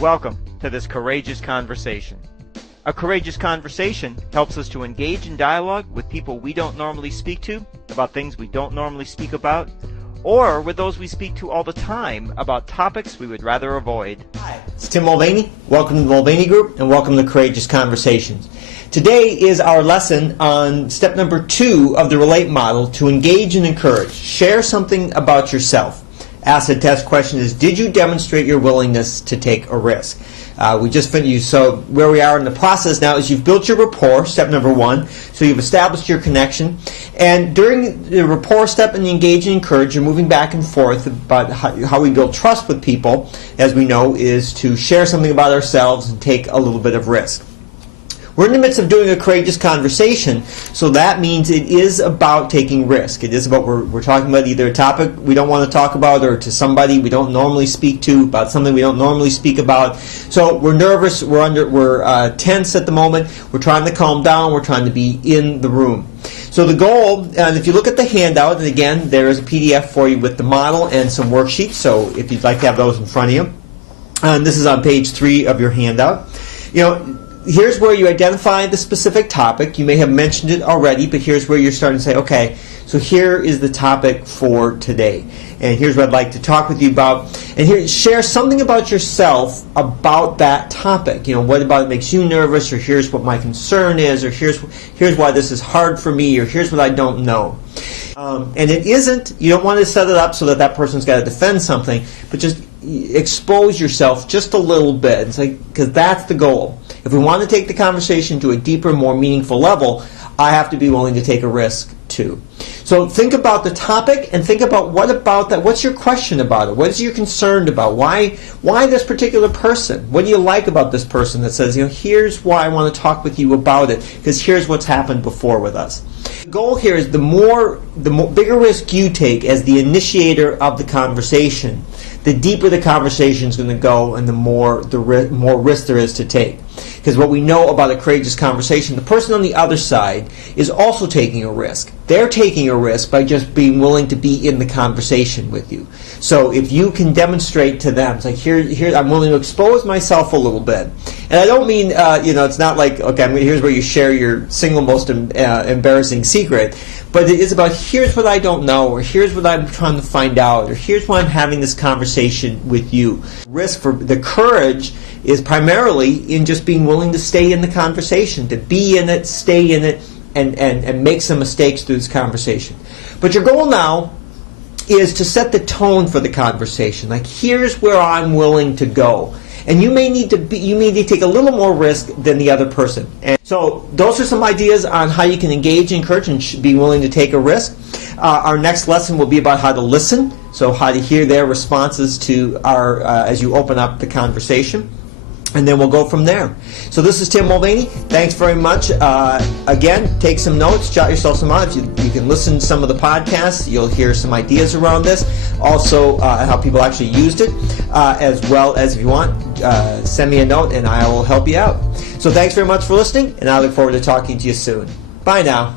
Welcome to this courageous conversation. A courageous conversation helps us to engage in dialogue with people we don't normally speak to, about things we don't normally speak about, or with those we speak to all the time about topics we would rather avoid. Hi, it's Tim Mulvaney. Welcome to the Mulvaney Group, and welcome to Courageous Conversations. Today is our lesson on step number 2 of the RELATE model, to engage and encourage. Share something about yourself. Acid test question is, did you demonstrate your willingness to take a risk? We just finished, so where we are in the process now is you've built your rapport, step number 1, so you've established your connection, and during the rapport step and the engage and encourage, you're moving back and forth about how we build trust with people, as we know, is to share something about ourselves and take a little bit of risk. We're in the midst of doing a courageous conversation, so that means it is about taking risk. It is about we're talking about either a topic we don't want to talk about, or to somebody we don't normally speak to, about something we don't normally speak about. So we're nervous, we're tense at the moment, we're trying to calm down, we're trying to be in the room. So the goal, and if you look at the handout, and again, there is a PDF for you with the model and some worksheets, so if you'd like to have those in front of you. And this is on page 3 of your handout. Here's where you identify the specific topic. You may have mentioned it already, but here's where you're starting to say, okay, so here is the topic for today. And here's what I'd like to talk with you about. And here, share something about yourself about that topic. What about it makes you nervous, or here's what my concern is, or here's why this is hard for me, or here's what I don't know. And it isn't, you don't want to set it up so that person's got to defend something, but just expose yourself just a little bit, because that's the goal. If we want to take the conversation to a deeper, more meaningful level, I have to be willing to take a risk too. So think about the topic and think about what about that. What's your question about it? What is you concerned about? Why this particular person? What do you like about this person that says, here's why I want to talk with you about it, because here's what's happened before with us. The goal here is the bigger risk you take as the initiator of the conversation, the deeper the conversation is going to go, and the more risk there is to take. Because what we know about a courageous conversation, the person on the other side is also taking a risk. They're taking a risk by just being willing to be in the conversation with you. So if you can demonstrate to them, it's like, here I'm willing to expose myself a little bit. And I don't mean, it's not like, okay, here's where you share your single most embarrassing secret. But it is about, here's what I don't know, or here's what I'm trying to find out, or here's why I'm having this conversation with you. Risk for the courage is primarily in just being willing to stay in the conversation, to be in it, stay in it, and make some mistakes through this conversation. But your goal now is to set the tone for the conversation. Like, here's where I'm willing to go. And you may need to take a little more risk than the other person. And so those are some ideas on how you can engage, encourage, and be willing to take a risk. Our next lesson will be about how to listen, so how to hear their responses to our as you open up the conversation. And then we'll go from there. So this is Tim Mulvaney. Thanks very much. Again, take some notes, jot yourself some out. You can listen to some of the podcasts. You'll hear some ideas around this. Also, how people actually used it, as well as, if you want, send me a note and I will help you out. So thanks very much for listening, and I look forward to talking to you soon. Bye now.